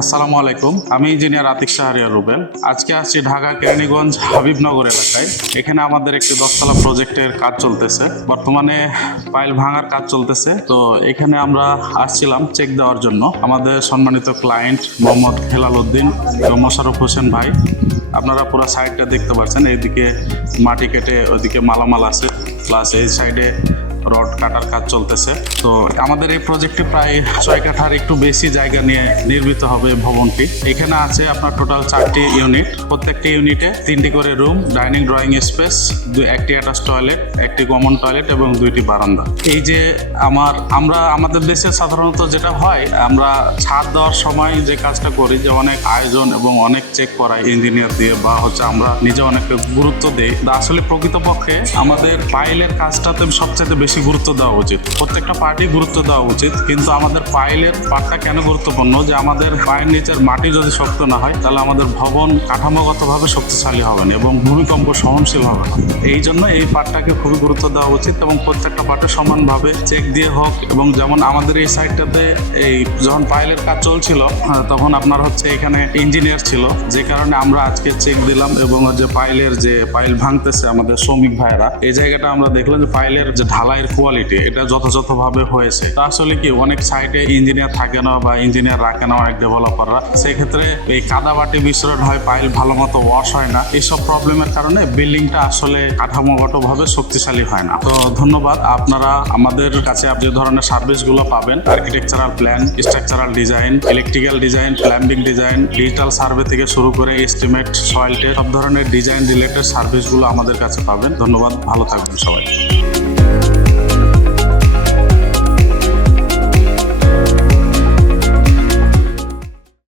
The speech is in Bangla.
আসসালামু আলাইকুম, আমি ইঞ্জিনিয়ার আতিক শাহরিয়ার রুবেল। আজকে আসছি ঢাকা কেরানীগঞ্জ হাবিবনগর এলাকায়। এখানে আমাদের একটি 10তলা প্রজেক্টের কাজ চলতেছে। বর্তমানে পাইল ভাঙার কাজ চলতেছে। তো এখানে আমরা আসছিলাম চেক দেওয়ার জন্য। আমাদের সম্মানিত ক্লায়েন্ট মোহাম্মদ হেলাল উদ্দিন এবং মোশাররফ হোসেন ভাই। আপনারা পুরো সাইডটা দেখতে পাচ্ছেন, এইদিকে মাটি কেটে ওইদিকে মালামাল আছে, প্লাস এই সাইডে রড কাটার কাজ চলতেছে। তো আমাদের এই প্রজেক্টে প্রায় 6 কাঠার একটু বেশি জায়গা নিয়ে নির্মিত হবে ভবনটি। এখানে আছে আপনার টোটাল 4টি ইউনিট। প্রত্যেকটি ইউনিটে 3টি করে রুম, ডাইনিং ড্রয়িং স্পেস, একটি অ্যাটাচ টয়লেট, একটি কমন টয়লেট এবং 2টি বারান্দা। এই যে আমাদের দেশে সাধারণত যেটা হয়, আমরা ছাদ দেওয়ার সময় যে কাজটা করি, যে অনেক আয়োজন এবং অনেক চেক করাই ইঞ্জিনিয়ার দিয়ে, বা আমরা নিজে অনেক গুরুত্ব দিই। আসলে প্রকৃতপক্ষে আমাদের পাইলের কাজটাতে সবচেয়ে বেশি গুরুত্ব দেওয়া উচিত। প্রত্যেকটা পার্টি গুরুত্ব দেওয়া উচিত, কিন্তু আমাদের পাইলের পার্টটা কেন গুরুত্বপূর্ণ, যে আমাদের পায়ের নিচের মাটি যদি শক্ত না হয়, তাহলে আমাদের ভবন কাঠামোগতভাবে শক্তিশালী হবে না এবং ভূমিকম্প সহনশীল হবে না। এই জন্য এই পার্টটাকে খুবই গুরুত্ব দেওয়া উচিত এবং প্রত্যেকটা পার্টে সমানভাবে চেক দিয়ে হোক। এবং যেমন আমাদের এই সাইডটাতে এই যখন পাইলের কাজ চলছিল, তখন আপনার এখানে ইঞ্জিনিয়ার ছিল, যে কারণে আমরা আজকে চেক দিলাম। এবং যে পাইল ভাঙতেছে আমাদের শ্রমিক ভাইয়েরা, এই জায়গাটা আমরা দেখলাম যে পাইলের যে ঢালাইয়ের কোয়ালিটি, এটা যথাযথভাবে হয়েছে। তা আসলে কি অনেক সাইটে ইঞ্জিনিয়ার থাকে না বা ইঞ্জিনিয়ার রাখে না অনেক ডেভেলপাররা, সেক্ষেত্রে এই কাদাবাটি মিশ্রণ হয়, পাইল ভালো মতো ওয়াশ হয় না। এইসব প্রবলেমের কারণে বিল্ডিংটা আসলে কাঠামোগতভাবে শক্তিশালী হয় না। তো ধন্যবাদ। আপনারা আমাদের কাছে যে ধরনের সার্ভিসগুলো পাবেন, architectural plan, structural design, electrical design, plumbing design, digital survey থেকে শুরু করে এস্টিমেট, সয়েল টেস্ট, সব ধরনের ডিজাইন রিলেটেড সার্ভিসগুলো আমাদের কাছে পাবেন। ধন্যবাদ, ভালো থাকবেন সবাই।